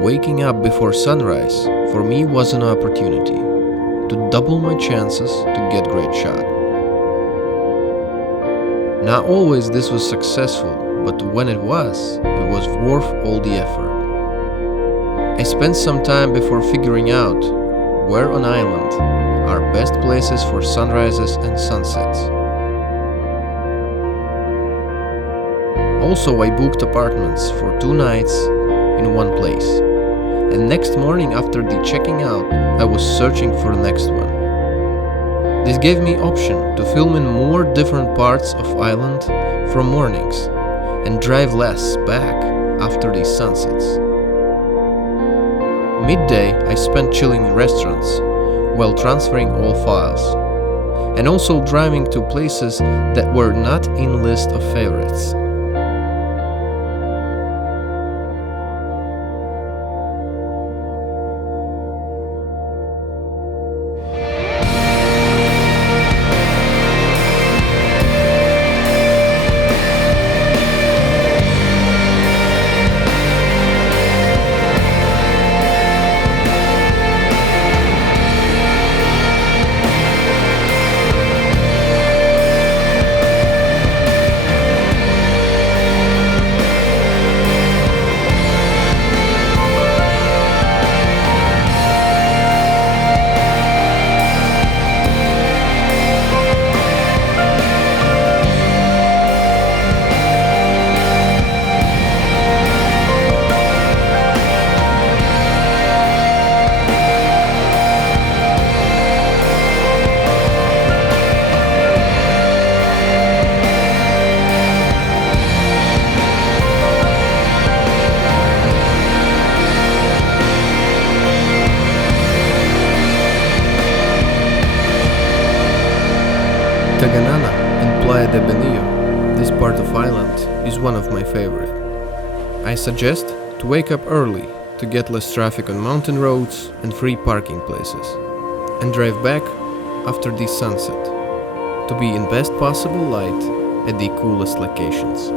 Waking up before sunrise for me was an opportunity to double my chances to get great shot. Not always this was successful, but when it was worth all the effort. I spent some time before figuring out where on island are best places for sunrises and sunsets. Also, I booked apartments for 2 nights in one place, and next morning after the checking out, I was searching for the next one. This gave me option to film in more different parts of island from mornings and drive less back after the sunsets. Midday I spent chilling in restaurants while transferring all files, and also driving to places that were not in list of favorites. Taganana and Playa de Benillo, this part of island, is one of my favorite. I suggest to wake up early to get less traffic on mountain roads and free parking places, and drive back after the sunset to be in best possible light at the coolest locations.